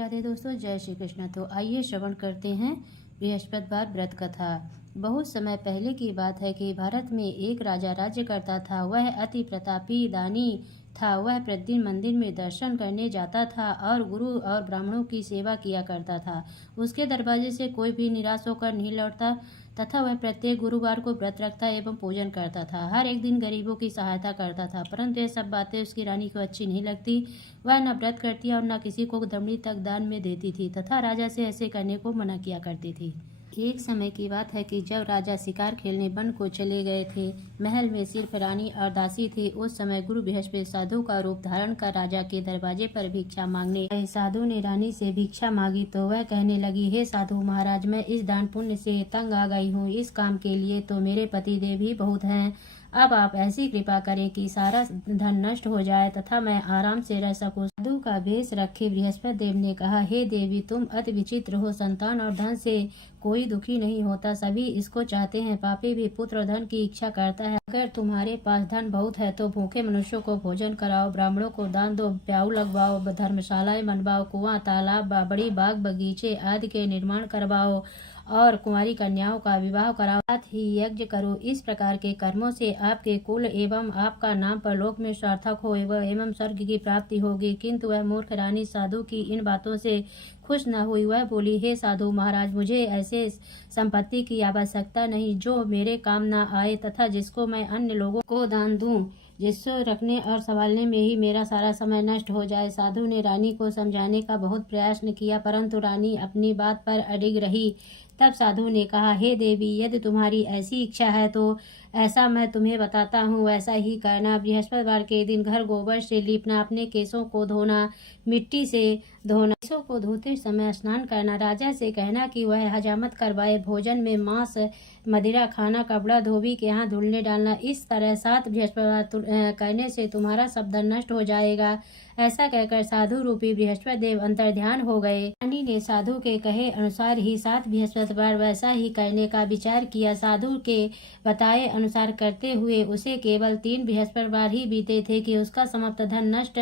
राधे दोस्तों, जय श्री कृष्ण। तो आइए श्रवण करते हैं बृहस्पतिवार व्रत कथा। बहुत समय पहले की बात है कि भारत में एक राजा राज्य करता था। वह अति प्रतापी दानी था। वह प्रतिदिन मंदिर में दर्शन करने जाता था और गुरु और ब्राह्मणों की सेवा किया करता था। उसके दरवाजे से कोई भी निराश होकर नहीं लौटता तथा वह प्रत्येक गुरुवार को व्रत रखता एवं पूजन करता था। हर एक दिन गरीबों की सहायता करता था, परंतु ये सब बातें उसकी रानी को अच्छी नहीं लगती। वह न व्रत करती और न किसी को दमड़ी तक दान में देती थी तथा राजा से ऐसे करने को मना किया करती थी। एक समय की बात है कि जब राजा शिकार खेलने वन को चले गए थे, महल में सिर्फ रानी और दासी थी। उस समय गुरु बृहस्पति साधु का रूप धारण कर राजा के दरवाजे पर भिक्षा मांगने गए। साधु ने रानी से भिक्षा मांगी तो वह कहने लगी, हे साधु महाराज, मैं इस दान पुण्य से तंग आ गई हूँ। इस काम के लिए तो मेरे पति देव ही बहुत हैं। अब आप ऐसी कृपा करें कि सारा धन नष्ट हो जाए तथा मैं आराम से रह सकूं। साधु का भेष रखे बृहस्पति देव ने कहा, हे देवी, तुम अति विचित्र हो। संतान और धन से कोई दुखी नहीं होता, सभी इसको चाहते हैं। पापी भी पुत्र और धन की इच्छा करता है। अगर तुम्हारे पास धन बहुत है तो भूखे मनुष्यों को भोजन कराओ, ब्राह्मणों को दान दो, प्याऊ लगवाओ, धर्मशालाएं बनवाओ, कुआं, तालाब, बड़ी बाग बगीचे आदि के निर्माण करवाओ और कुंवारी कन्याओं का विवाह कराओ, साथ ही यज्ञ करो। इस प्रकार के कर्मों से आपके कुल एवं आपका नाम परलोक में सार्थक हो एवं स्वर्ग की प्राप्ति होगी। किंतु वह मूर्ख रानी साधु की इन बातों से खुश न हुई। वह बोली, हे साधु महाराज, मुझे ऐसे संपत्ति की आवश्यकता नहीं जो मेरे काम न आए तथा जिसको मैं अन्य लोगों को दान दूं, जिसको रखने और संभालने में ही मेरा सारा समय नष्ट हो जाए। साधु ने रानी को समझाने का बहुत प्रयास किया, परंतु रानी अपनी बात पर अडिग रही। तब साधु ने कहा, हे देवी, यदि तुम्हारी ऐसी इच्छा है तो ऐसा मैं तुम्हें बताता हूँ, वैसा ही करना। बृहस्पतिवार के दिन घर गोबर से लीपना, अपने केसों को धोना, मिट्टी से धोना, केसों को धोते समय स्नान करना, राजा से कहना कि वह हजामत करवाए, भोजन में मांस मदिरा खाना, कपड़ा धोबी के यहाँ धुलने डालना। इस तरह 7 बृहस्पतिवार करने से तुम्हारा सब धन नष्ट हो जाएगा। ऐसा कहकर साधु रूपी बृहस्पति देव अंतर्ध्यान हो गए। रानी ने साधु के कहे अनुसार ही 7 बृहस्पतिवार वैसा ही करने का विचार किया। साधु के बताए अनुसार करते हुए उसे केवल 3 बृहस्पतिवार ही बीते थे कि उसका समस्त धन नष्ट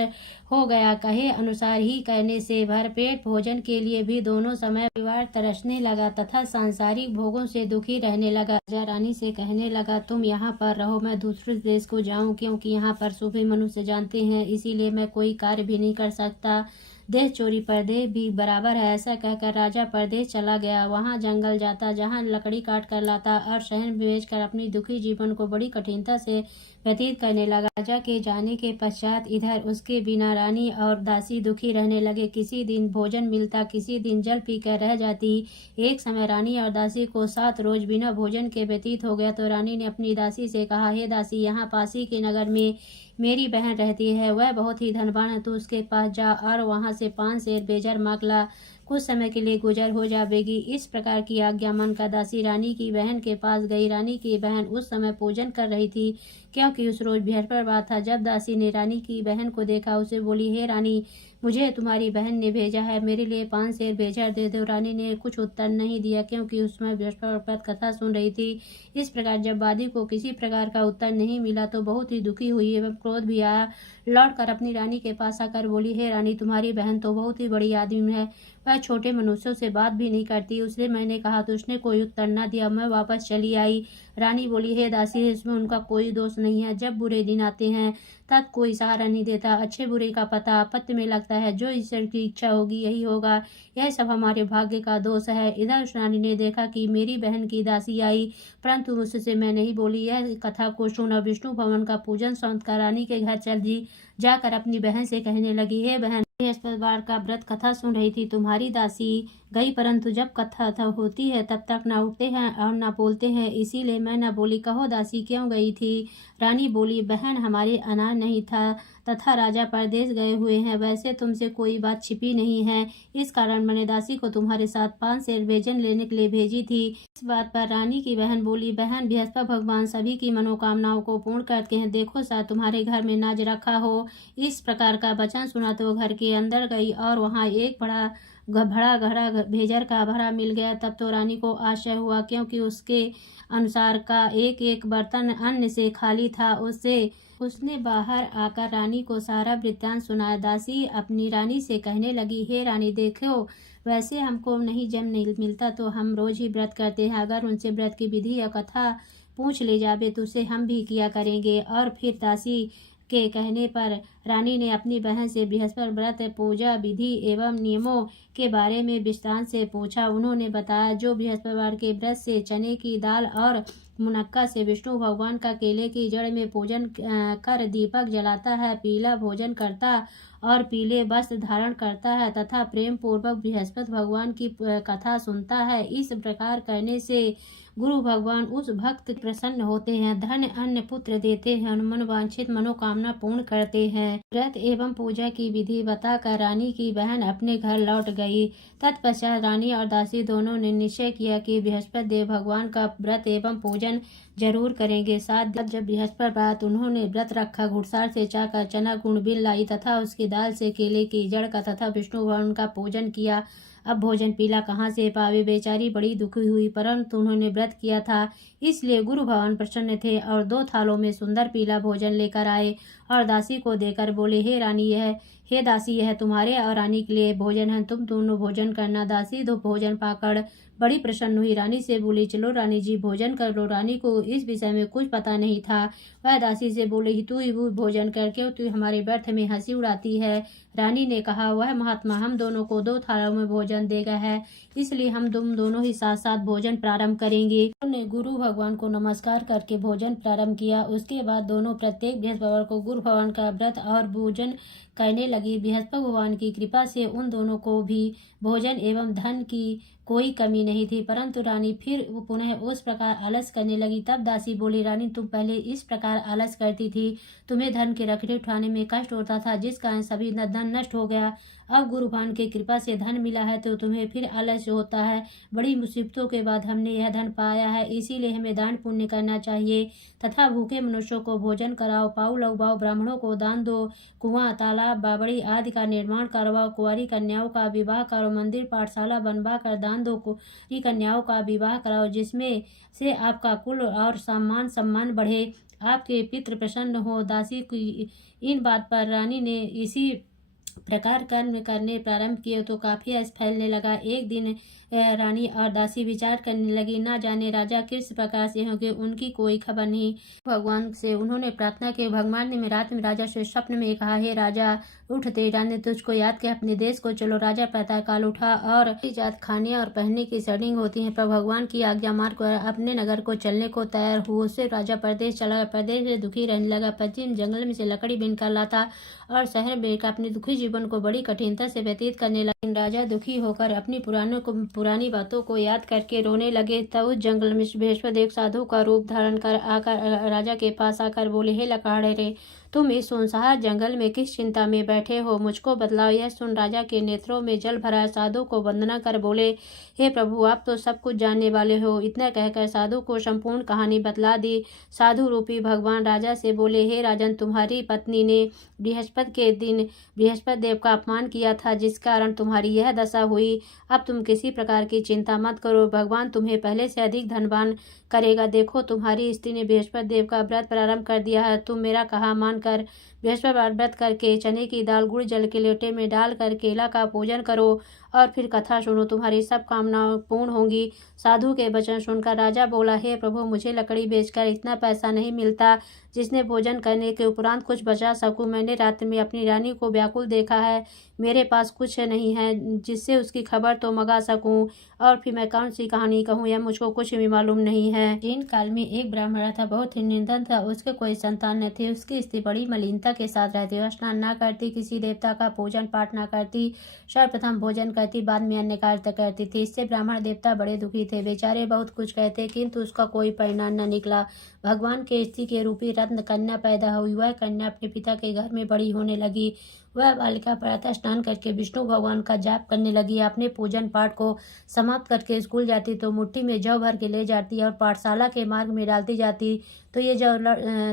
हो गया। कहे अनुसार ही करने से भरपेट भोजन के लिए भी दोनों समय परिवार तरसने लगा तथा सांसारिक भोगों से दुखी रहने लगा। राजा रानी से कहने लगा, तुम यहाँ पर रहो, मैं दूसरे देश को जाऊं, क्योंकि यहाँ पर सभी मनुष्य जानते हैं, इसीलिए मैं कोई कार्य भी नहीं कर सकता। देश चोरी परदेश भी बराबर है। ऐसा कहकर राजा परदेश चला गया। वहाँ जंगल जाता, जहाँ लकड़ी काट कर लाता और शहर बेच कर अपनी दुखी जीवन को बड़ी कठिनता से व्यतीत करने लगा। राजा के जाने के पश्चात इधर उसके बिना रानी और दासी दुखी रहने लगे। किसी दिन भोजन मिलता, किसी दिन जल पी कर रह जाती। एक समय रानी और दासी को 7 रोज बिना भोजन के व्यतीत हो गया तो रानी ने अपनी दासी से कहा, हे दासी, यहाँ पासी के नगर में मेरी बहन रहती है, वह बहुत ही धनवान है। तू उसके पास जा और वहां से 5 सेर बेजर मांग ला, कुछ समय के लिए गुजर हो जाएगी। इस प्रकार की आज्ञा मानकर दासी रानी की बहन के पास गई। रानी की बहन उस समय पूजन कर रही थी, क्योंकि उस रोज बृहस्पतिवार था। जब दासी ने रानी की बहन को देखा, उसे बोली, हे रानी, मुझे तुम्हारी बहन ने भेजा है, मेरे लिए 5 सेर बेजर दे दो। रानी ने कुछ उत्तर नहीं दिया, क्योंकि उसमें बृहस्पतिवार कथा सुन रही थी। इस प्रकार जब वादी को किसी प्रकार का उत्तर नहीं मिला तो बहुत ही दुखी हुई एवं क्रोध भी आया। लौट कर अपनी रानी के पास आकर बोली, हे रानी, तुम्हारी बहन तो बहुत ही बड़ी आदमी है, वह छोटे मनुष्यों से बात भी नहीं करती। उससे मैंने कहा तो उसने कोई उत्तर न दिया, मैं वापस चली आई। रानी बोली, हे दासी, इसमें उनका कोई दोष नहीं है। जब बुरे दिन आते हैं तब कोई सहारा नहीं देता, अच्छे बुरे का पता आपत्ति में लगता है। जो ईश्वर की इच्छा होगी यही होगा, यह सब हमारे भाग्य का दोष है। इधर उस रानी ने देखा कि मेरी बहन की दासी आई, परंतु उससे मैं नहीं बोली। यह कथा को सुन विष्णु भवन का पूजन संत का रानी के घर चल दी। जाकर अपनी बहन से कहने लगी, हे बहन, बृहस्पतिवार का व्रत कथा सुन रही थी, तुम्हारी दासी गई, परंतु जब कथा होती है तब तक न उठते हैं और न बोलते हैं, इसीलिए मैं न बोली। कहो दासी, क्यों गई थी? रानी बोली, बहन, हमारे अनाज नहीं था तथा राजा परदेश गए हुए हैं। वैसे तुमसे कोई बात छिपी नहीं है, इस कारण मैंने दासी को तुम्हारे साथ 5 सेर बेजन लेने के लिए भेजी थी। इस बात पर रानी की बहन बोली, बहन, बृहस्पति भगवान सभी की मनोकामनाओं को पूर्ण करते हैं, देखो शायद तुम्हारे घर में नाज रखा हो। इस प्रकार का वचन सुना तो घर के अंदर गई और वहाँ एक बड़ा घड़ा भेजर का भरा मिल गया। तब तो रानी को आश्चर्य हुआ, क्योंकि उसके अनुसार का एक एक बर्तन अन्न से खाली था। उससे उसने बाहर आकर रानी को सारा वृत्तांत सुनाया। दासी अपनी रानी से कहने लगी, हे रानी, देखो वैसे हमको नहीं जन्म नहीं मिलता तो हम रोज ही व्रत करते हैं। अगर उनसे व्रत की विधि या कथा पूछ ले जावे तो उसे हम भी किया करेंगे। और फिर दासी के कहने पर रानी ने अपनी बहन से बृहस्पति व्रत पूजा विधि एवं नियमों के बारे में विस्तार से पूछा। उन्होंने बताया, जो बृहस्पतिवार के व्रत से चने की दाल और मुनक्का से विष्णु भगवान का केले की जड़ में पूजन कर दीपक जलाता है, पीला भोजन करता और पीले वस्त्र धारण करता है तथा प्रेम पूर्वक बृहस्पति भगवान की कथा सुनता है, इस प्रकार करने से गुरु भगवान उस भक्त प्रसन्न होते हैं, धन अन्न पुत्र देते हैं, मनोवांछित मनोकामना पूर्ण करते हैं। व्रत एवं पूजा की विधि बताकर रानी की बहन अपने घर लौट गई। तत्पश्चात रानी और दासी दोनों ने निश्चय किया कि बृहस्पति देव भगवान का व्रत एवं पूजन जरूर करेंगे। साथ जब बृहस्पति रात उन्होंने व्रत रखा, घुड़सार से चाकर चना गुण बिल लाई तथा उसकी दाल से केले की जड़ का तथा विष्णु भगवान का पूजन किया। अब भोजन पीला कहाँ से पावे, बेचारी बड़ी दुखी हुई, परंतु उन्होंने व्रत किया था इसलिए गुरु भगवान प्रसन्न थे और 2 थालों में सुंदर पीला भोजन लेकर आए और दासी को देकर बोले, हे दासी, यह तुम्हारे और रानी के लिए भोजन है, तुम दोनों भोजन करना। दासी दो भोजन पाकर बड़ी प्रसन्न हुई, रानी से बोली, चलो रानी जी भोजन कर लो। रानी को इस विषय में कुछ पता नहीं था। वह दासी से बोली, तू ही भोजन करके तू हमारे व्यर्थ में हंसी उड़ाती है। रानी ने कहा, वह महात्मा हम दोनों को 2 थालों में भोजन देगा है, इसलिए हम तुम दोनों ही साथ साथ भोजन प्रारंभ करेंगे। उन्होंने गुरु भगवान को नमस्कार करके भोजन प्रारंभ किया। उसके बाद दोनों प्रत्येक बृहस्पतिवार को गुरु भगवान का व्रत और भोजन करने लगी। बृहस्पति भगवान की कृपा से उन दोनों को भी भोजन एवं धन की कोई कमी नहीं थी, परंतु रानी फिर पुनः उस प्रकार आलस करने लगी। तब दासी बोली, रानी तुम पहले इस प्रकार आलस करती थी, तुम्हें धन के रखने उठाने में कष्ट होता था, जिस कारण सभी धन नष्ट हो गया। अब गुरु भगवान की कृपा से धन मिला है तो तुम्हें फिर आलस्य होता है। बड़ी मुसीबतों के बाद हमने यह धन पाया है, इसीलिए हमें दान पुण्य करना चाहिए तथा भूखे मनुष्यों को भोजन कराओ, पाऊ लगवाओ, ब्राह्मणों को दान दो, कुआं तालाब बावड़ी आदि का निर्माण करवाओ, कुंवारी कन्याओं का विवाह करो, मंदिर पाठशाला बनवा कर दान दो, कुंवारी कन्याओं का विवाह कराओ, जिसमें से आपका कुल और सम्मान बढ़े, आपके पितृ प्रसन्न हो। दासी की इन बात पर रानी ने इसी प्रकार कर्म करने प्रारंभ किए तो काफी यश फैलने लगा। एक दिन रानी और दासी विचार करने लगी, ना जाने राजा किस प्रकार से होंगे, उनकी कोई खबर नहीं। भगवान से उन्होंने प्रार्थना की। भगवान ने रात में राजा से स्वप्न में कहा, हे राजा, उठते रानी तुझको याद के अपने देश को चलो। राजा प्रातः काल उठा और जात खाने और पहनने की शर्टिंग होती है, पर भगवान की आज्ञा मानकर अपने नगर को चलने को तैयार हुआ। उससे राजा प्रदेश चला, प्रदेश में दुखी रहने लगा। पश्चिम जंगल में से लकड़ी बिनकर लाता और शहर में अपने दुखी जीवन को बड़ी कठिनता से व्यतीत करने लगे। राजा दुखी होकर अपनी पुरानी बातों को याद करके रोने लगे। तब उस जंगल में बृहस्पति एक साधु का रूप धारण कर आकर राजा के पास आकर बोले, हे लकाड़े रे, तुम इस सुनसान जंगल में किस चिंता में बैठे हो, मुझको बतलाओ। यह सुन राजा के नेत्रों में जल भरा। साधु को वंदना कर बोले, हे प्रभु, आप तो सब कुछ जानने वाले हो। इतना कहकर साधु को संपूर्ण कहानी बतला दी। साधु रूपी भगवान राजा से बोले, हे राजन, तुम्हारी पत्नी ने बृहस्पति के दिन बृहस्पति देव का अपमान किया था, जिस कारण तुम्हारी यह दशा हुई। अब तुम किसी प्रकार की चिंता मत करो, भगवान तुम्हें पहले से अधिक धनवान करेगा। देखो, तुम्हारी स्त्री ने बृहस्पति देव का व्रत प्रारंभ कर दिया है। तुम मेरा कहा मानकर बृहस्पतिवार व्रत करके चने की दाल गुड़ जल के लोटे में डालकर केला का पूजन करो और फिर कथा सुनो, तुम्हारी सब कामनाएं पूर्ण होंगी। साधु के वचन सुनकर राजा बोला, हे प्रभु, मुझे लकड़ी बेचकर इतना पैसा नहीं मिलता जिसने भोजन करने के उपरांत कुछ बचा सकूं। मैंने रात में अपनी रानी को व्याकुल देखा है, मेरे पास कुछ नहीं है जिससे उसकी खबर तो मंगा सकूं, और फिर मैं कौन सी कहानी कहूँ, यह मुझको कुछ भी मालूम नहीं है। जीन काल में एक ब्राह्मण था, बहुत ही निर्धन था, उसके कोई संतान न थे। उसकी स्त्री बड़ी मलिनता के साथ रहती, वह स्नान न करती, किसी देवता का पूजन पाठ न करती, सर्वप्रथम भोजन करती, बाद में अन्य कार्य करती थी। इससे ब्राह्मण देवता बड़े दुखी थे, बेचारे बहुत कुछ कहते किंतु उसका कोई परिणाम न निकला। भगवान के स्त्री के रूपी रत्न कन्या पैदा हुई। वह कन्या अपने पिता के घर में बड़ी होने लगी। वह बालिका प्रातः स्नान करके विष्णु भगवान का जाप करने लगी। अपने पूजन पाठ को समाप्त करके स्कूल जाती तो मुट्ठी में जौ भर के ले जाती और पाठशाला के मार्ग में डालती जाती तो ये जौ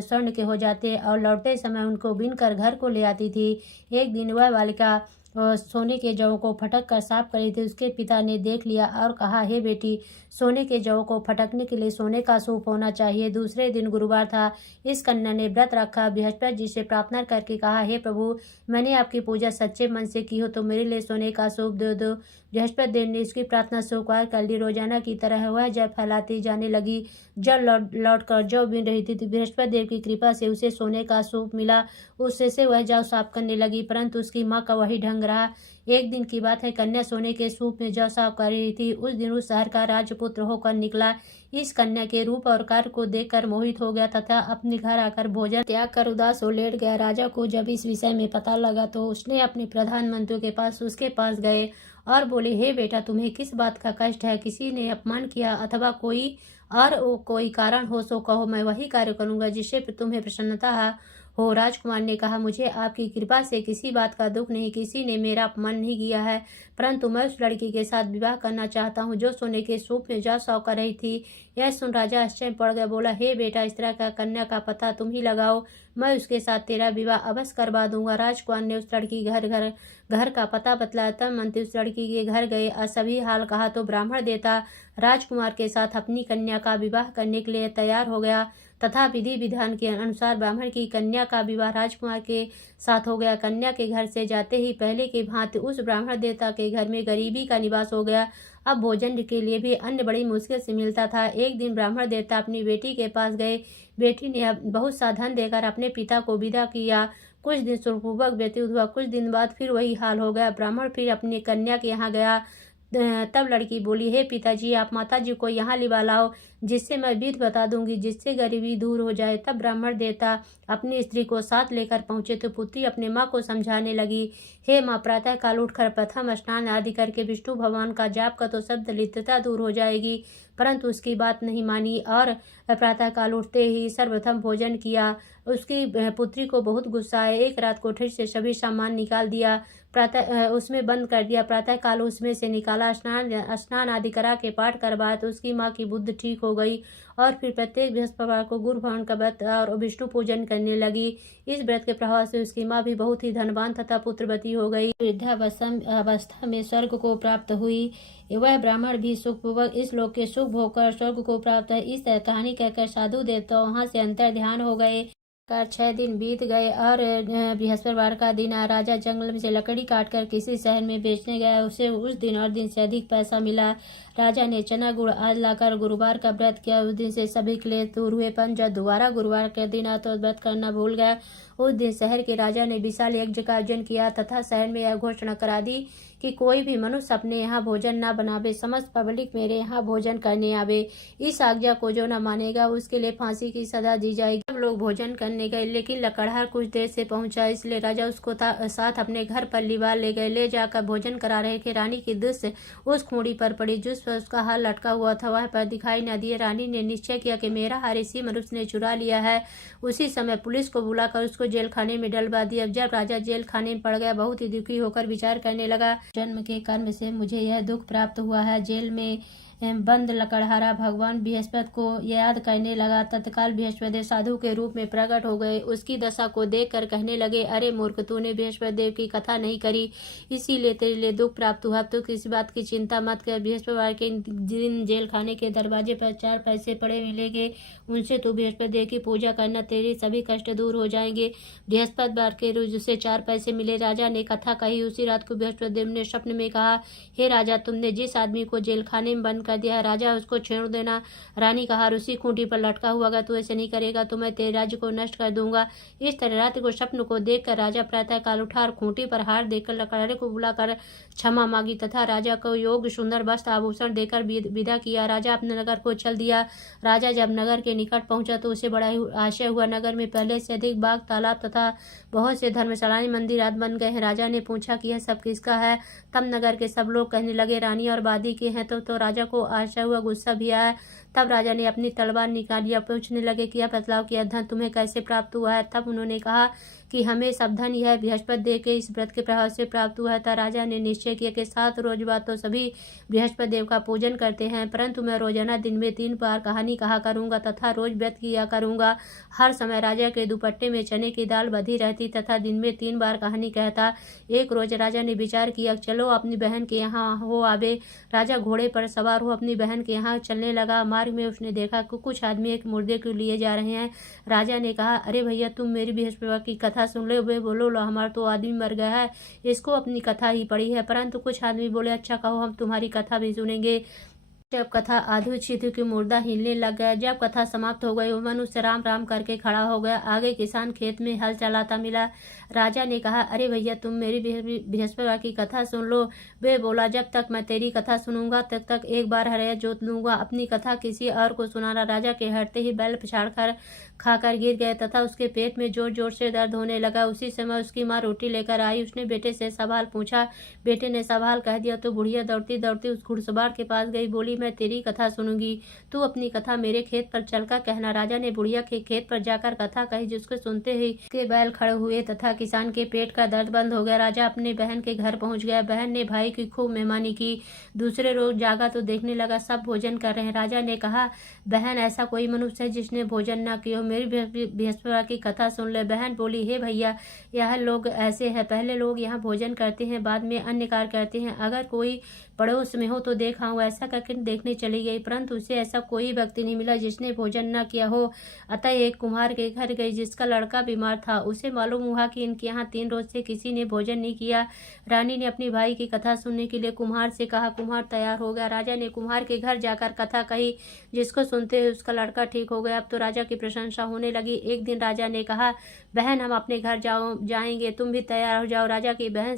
स्वर्ण के हो जाते और लौटते समय उनको बीन कर घर को ले आती थी। एक दिन वह बालिका सोने के जौ को फटक कर साफ कर रही थी। उसके पिता ने देख लिया और कहा, हे बेटी, सोने के जौ को फटकने के लिए सोने का सूप होना चाहिए। दूसरे दिन गुरुवार था। इस कन्या ने व्रत रखा। बृहस्पति जी से प्रार्थना करके कहा, हे प्रभु, मैंने आपकी पूजा सच्चे मन से की हो तो मेरे लिए सोने का सूप दे दो। बृहस्पति देव ने उसकी प्रार्थना स्वीकार कर ली। रोजाना की तरह वह जल फैलाती जाने लगी। जल लौट कर जौ बीन रही थी। बृहस्पति देव की कृपा से उसे सोने का सूप मिला। उससे से वह जौ साफ करने लगी, परंतु उसकी माँ का वही ढंग रहा। एक दिन की बात है, कन्या सोने के सूप में जौ साफ कर रही थी। उस दिन उस शहर का राजपुत्र होकर निकला। इस कन्या के रूप और कार्य को देखकर मोहित हो गया तथा अपने घर आकर भोजन त्याग कर उदास हो लेट गया। राजा को जब इस विषय में पता लगा तो उसने अपने प्रधानमंत्री के पास उसके पास गए और बोले, हे बेटा, तुम्हें किस बात का कष्ट है? किसी ने अपमान किया अथवा कोई कारण हो सो कहो, मैं वही कार्य करूंगा जिससे तुम्हें प्रसन्नता हो। राजकुमार ने कहा, मुझे आपकी कृपा से किसी बात का दुख नहीं, किसी ने मेरा अपमान नहीं किया है, परंतु मैं उस लड़की के साथ विवाह करना चाहता हूँ जो सोने के सूप में जौ साफ कर रही थी। यह सुन राजा आश्चर्य पड़ गया। बोला, हे बेटा, इस तरह का कन्या का पता तुम ही लगाओ, मैं उसके साथ तेरा विवाह अवश्य करवा दूंगा। राजकुमार ने उस लड़की घर का पता बतलाया। तब मंत्री उस लड़की के घर गए और सभी हाल कहा तो ब्राह्मण देवता राजकुमार के साथ अपनी कन्या का विवाह करने के लिए तैयार हो गया तथा विधि विधान के अनुसार ब्राह्मण की कन्या का विवाह राजकुमार के साथ हो गया। कन्या के घर से जाते ही पहले की भांति उस ब्राह्मण देवता के घर में गरीबी का निवास हो गया। अब भोजन के लिए भी अन्न बड़ी मुश्किल से मिलता था। एक दिन ब्राह्मण देवता अपनी बेटी के पास गए। बेटी ने बहुत सा धन देकर अपने पिता को विदा किया। कुछ दिन सुखपूर्वक व्यतीत हुआ। कुछ दिन बाद फिर वही हाल हो गया। ब्राह्मण फिर अपनी कन्या के यहाँ गया। तब लड़की बोली, हे पिताजी, आप माताजी को यहाँ लिवा लाओ, जिससे मैं विधि बता दूंगी, जिससे गरीबी दूर हो जाए। तब ब्राह्मण देवता अपनी स्त्री को साथ लेकर पहुंचे तो पुत्री अपने माँ को समझाने लगी, हे माँ, प्रातः काल उठकर प्रथम स्नान आदि करके विष्णु भगवान का जाप कर तो सब दरिद्रता दूर हो जाएगी। परंतु उसकी बात नहीं मानी और प्रातः काल उठते ही सर्वप्रथम भोजन किया। उसकी पुत्री को बहुत गुस्सा आया। एक रात कोठरी से सभी सामान निकाल दिया, प्रातः उसमें बंद कर दिया। प्रातः काल उसमें से निकाला, स्नान आदि करा के पाठ करवाया तो उसकी माँ की बुद्धि ठीक हो गई और फिर प्रत्येक बृहस्पतिवार को गुरु भवन का व्रत और विष्णु पूजन करने लगी। इस व्रत के प्रभाव से उसकी माँ भी बहुत ही धनवान तथा पुत्रवती हो गई। वृद्धावस्था में स्वर्ग को प्राप्त हुई। वह ब्राह्मण भी सुखपूर्वक इस लोक के सुख भोगकर स्वर्ग को प्राप्त है। इस तरह कहानी कहकर साधु देवता वहां से अंतर ध्यान हो गए। 6 दिन बीत गए और बृहस्पतिवार का दिन आया। राजा जंगल से लकड़ी काटकर किसी शहर में बेचने गया। उसे उस दिन और दिन से अधिक पैसा मिला। राजा ने चना गुड़ आज लाकर गुरुवार का व्रत किया। उस दिन से सभी क्लेश दूर हुए, पर जब दोबारा गुरुवार के दिन आया तो व्रत करना भूल गया। उस दिन शहर के राजा ने विशाल यज्ञ का आयोजन किया तथा शहर में यह घोषणा करा दी कि कोई भी मनुष्य अपने यहाँ भोजन न बनावे, समस्त पब्लिक मेरे यहाँ भोजन करने आवे। इस आज्ञा को जो न मानेगा उसके लिए फांसी की सजा दी जाएगी। सब लोग भोजन करने गए, लेकिन लकड़हार कुछ देर से पहुंचा, इसलिए राजा उसको साथ अपने घर पर लिवा ले गए। ले जाकर भोजन करा रहे थे। रानी की दृष्टि उस खूंटी पर पड़ी जिस पर उसका हार लटका हुआ था, वह पर दिखाई न दिए। रानी ने निश्चय किया कि मेरा हार इसी मनुष्य ने चुरा लिया है। उसी समय पुलिस को बुलाकर उसको जेल खाने में डलवा दिया। जब राजा जेल खाने में पड़ गया, बहुत ही दुखी होकर विचार करने लगा, जन्म के कर्म से मुझे यह दुख प्राप्त हुआ है। जेल में बंद लकड़हारा भगवान बृहस्पति को याद करने लगा। तत्काल बृहस्पति साधु के रूप में प्रकट हो गए। उसकी दशा को देखकर कहने लगे, अरे मूर्ख, तूने बृहस्पति देव की कथा नहीं करी, इसीलिए तेरे लिए दुख प्राप्त हुआ। तो किसी बात की चिंता मत कर। बृहस्पतिवार के दिन जेल खाने के दरवाजे पर 4 पैसे पड़े मिलेंगे, उनसे तू बृहस्पति देव की पूजा करना, तेरे सभी कष्ट दूर हो जाएंगे। बृहस्पतिवार के रोज उसे 4 पैसे मिले। राजा ने कथा कही। उसी रात को बृहस्पति देव ने स्वप्न में कहा, हे राजा, तुमने जिस आदमी को जेल खाने में बंद कर दिया, राजा उसको छेड़ देना। रानी का हार उसी खूंटी पर लटका हुआ, अगर तू ऐसे नहीं करेगा तो मैं तेरे राज्य को नष्ट कर दूंगा। इस तरह रात को स्वप्न को देखकर राजा प्रातः काल उठा और खूंटी पर हार देकर लकड़हारे को बुलाकर क्षमा मांगी तथा राजा को योग्य सुंदर वस्त्र आभूषण देकर विदा किया। राजा अपने नगर को चल दिया। राजा जब नगर के निकट पहुंचा तो उसे बड़ा आश्चर्य हुआ। नगर में पहले से अधिक बाग, तालाब तथा बहुत से धर्मशालाएं, मंदिर आदि बन गए हैं। राजा ने पूछा कि यह सब किसका है? तब नगर के सब लोग कहने लगे, रानी और वादी के हैं। तो राजा को आशा हुआ, गुस्सा भी आया। तब राजा ने अपनी तलवार निकाली और पूछने लगे कि यह बतलाओ कि यह धन तुम्हें कैसे प्राप्त हुआ है। तब उन्होंने कहा कि हमें सब धन यह बृहस्पति देव के इस व्रत के प्रभाव से प्राप्त हुआ है। तब राजा ने निश्चय किया कि 7 रोज बाद तो सभी बृहस्पति देव का पूजन करते हैं, परंतु मैं रोजाना दिन में 3 बार कहानी कहा करूंगा तथा रोज व्रत किया करूंगा। हर समय राजा के दुपट्टे में चने की दाल बधी रहती तथा दिन में 3 बार कहानी कहता। एक रोज राजा ने विचार किया, चलो अपनी बहन के यहाँ हो आवे। राजा घोड़े पर सवार हो अपनी बहन के यहाँ चलने लगा। मार्ग में उसने देखा कि कुछ आदमी एक मुर्दे को लिए जा रहे हैं। राजा ने कहा, अरे भैया, तुम मेरी बृहस्पति की कथा सुन लो। वे बोलो, लो हमारा तो आदमी मर गया है, इसको अपनी कथा ही पड़ी है। परंतु कुछ आदमी बोले, अच्छा कहो, हम तुम्हारी कथा भी सुनेंगे। जब कथा आधी छिद्र की मुर्दा हिलने लग गया। जब कथा समाप्त हो गई, वो मनुष्य राम राम करके खड़ा हो गया। आगे किसान खेत में हल चलाता मिला। राजा ने कहा, अरे भैया, तुम मेरी बृहस्पति की कथा सुन लो। वे बोला, जब तक मैं तेरी कथा सुनूंगा तब तक एक बार हरया जोत लूंगा, अपनी कथा किसी और को सुनाना। राजा के हटते ही बैल पछाड़ कर खाकर गिर गए तथा उसके पेट में जोर जोर से दर्द होने लगा। उसी समय उसकी माँ रोटी लेकर आई। उसने बेटे से सवाल पूछा। बेटे ने सवाल कह दिया तो बुढ़िया दौड़ती दौड़ती उस घुड़सवार के पास गई। बोली, मैं तेरी कथा सुनूंगी, तू अपनी कथा मेरे खेत पर चलकर कहना। राजा ने बुढ़िया के खेत पर जाकर कथा कही, जिसको सुनते ही के बैल खड़े हुए तथा किसान के पेट का दर्द बंद हो गया। राजा अपने बहन के घर पहुंच गया। बहन ने भाई की खूब मेहमानी की। दूसरे रोज जागा तो देखने लगा सब भोजन कर रहे हैं। राजा ने कहा, बहन, ऐसा कोई मनुष्य है जिसने भोजन न किया हो, मेरी बृहस्पति की कथा सुन ले। बहन बोली, हे भैया, यह लोग ऐसे हैं, पहले लोग यहाँ भोजन करते हैं, बाद में अन्य कार्य करते हैं। अगर कोई पड़ोस में हो तो देखा हूँ। ऐसा करके देखने चली गई, परंतु उसे ऐसा कोई व्यक्ति नहीं मिला जिसने भोजन न किया हो। अतः एक कुम्हार के घर गई जिसका लड़का बीमार था। उसे मालूम हुआ कि इनके यहाँ 3 रोज से किसी ने भोजन नहीं किया। रानी ने अपनी भाई की कथा सुनने के लिए कुम्हार से कहा। कुम्हार तैयार हो गया। राजा ने कुम्हार के घर जाकर कथा कही, जिसको सुनते हुए उसका लड़का ठीक हो गया। अब तो राजा की प्रशंसा होने लगी। एक दिन राजा ने कहा, बहन, हम अपने घर जाएंगे, तुम भी तैयार हो जाओ। राजा की बहन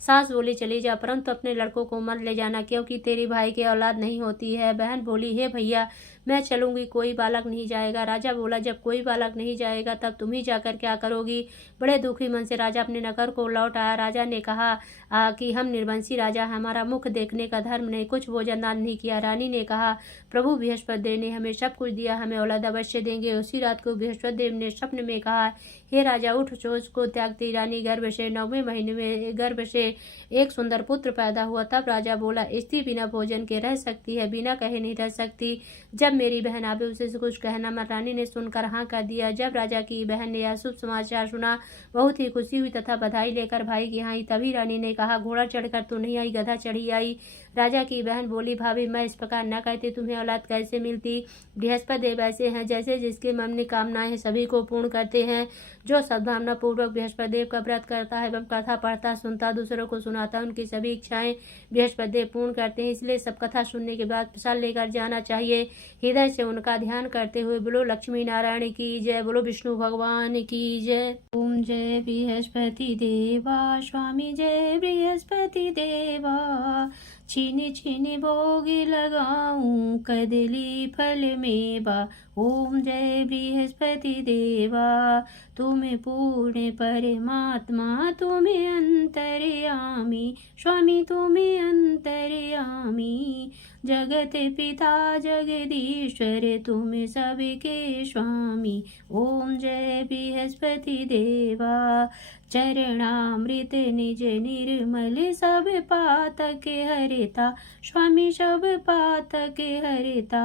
सास बोली, चली जा, परंतु अपने लड़कों को मत ले जाना, क्योंकि तेरी भाई की औलाद नहीं होती है। बहन बोली, हे भैया, मैं चलूंगी, कोई बालक नहीं जाएगा। राजा बोला, जब कोई बालक नहीं जाएगा तब तुम ही जाकर क्या करोगी। बड़े दुखी मन से राजा अपने नगर को लौट आया। राजा ने कहा कि हम निर्वंशी राजा, हमारा मुख देखने का धर्म नहीं, कुछ भोजन दान नहीं किया। रानी ने कहा, प्रभु बृहस्पति देव ने हमें सब कुछ दिया, हमें औलाद अवश्य देंगे। उसी रात को बृहस्पति देव ने स्वप्न में कहा, हे राजा, उठ, सोच को त्यागती रानी गर्भ से 9वें महीने में गर्भ से एक सुंदर पुत्र पैदा हुआ। तब राजा बोला, स्त्री बिना भोजन के रह सकती है, बिना कहे नहीं रह सकती। जब मेरी बहन आवे उसे कुछ कहना मत। रानी ने सुनकर हाँ कर दिया। जब राजा की बहन ने यह शुभ समाचार सुना, बहुत ही खुशी हुई तथा बधाई लेकर भाई की यहाँ आई। तभी रानी ने कहा, घोड़ा चढ़कर तू नहीं आई, गधा चढ़ी आई। राजा की बहन बोली, भाभी, मैं इस प्रकार न कहती, तुम्हें औलाद कैसे मिलती। बृहस्पति देव ऐसे हैं जैसे जिसके मन में कामनाएं सभी को पूर्ण करते हैं। जो सद्भावना पूर्वक बृहस्पति देव का व्रत करता है एवं कथा पढ़ता, सुनता, दूसरों को सुनाता, उनकी सभी इच्छाएं बृहस्पति देव पूर्ण करते हैं। इसलिए सब कथा सुनने के बाद प्रसाद लेकर जाना चाहिए। हृदय से उनका ध्यान करते हुए बोलो लक्ष्मी नारायण की जय, बोलो विष्णु भगवान की जय। ओम जय बृहस्पति देवा, स्वामी जय बृहस्पति देवा। छीनी छीनी भोग लगाऊं, कदली फल मेवा। ओम जय बृहस्पति देवा, तुम्हें पूर्ण परमात्मा, तुम्हें अंतर्यामी, स्वामी तुम्हें अंतर्यामी। जगत पिता जगदीश्वर, तुम सबके स्वामी। ओम जय बृहस्पति देवा। चरणामृत निज निर्मल, सब पातक हरिता, स्वामी सब पातक हरिता।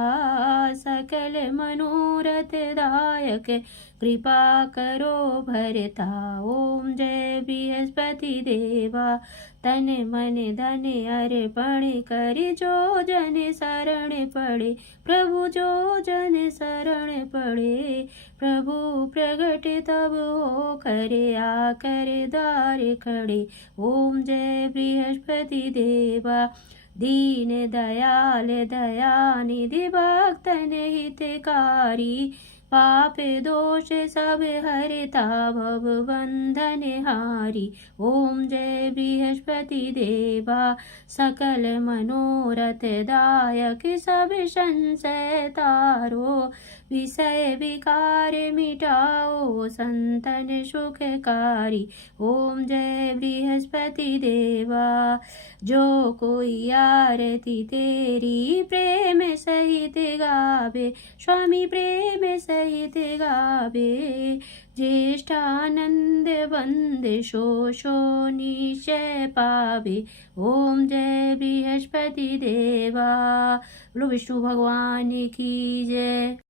सकल मनोरथ दायक, कृपा करो भरता। ओम जय बृहस्पति देवा। तन मन धन अर्पण कर, जो जन शरण पड़े, प्रभु जो जन शरण पड़े। प्रभु प्रगट तब हो करे, आकर द्वार खड़े। ओम जय बृहस्पति देवा। दीन दयाल दयानिधि, भक्तन हितकारी, पाप दोष सब हरता भव बंधन हारी। ओम जय बृहस्पति देवा सकल मनोरथ दायक सब संशय तारो। विषय विकार मिटाओ संतन सुखकारी। ओम जय बृहस्पति देवा जो कोई आरती तेरी प्रेम सहित गावे स्वामी प्रेम सहित गावे। ज्येष्ठानंद बंद शो निश्चय पावे। ओम जय बृहस्पति देवा। बोलो विष्णु भगवान की जय।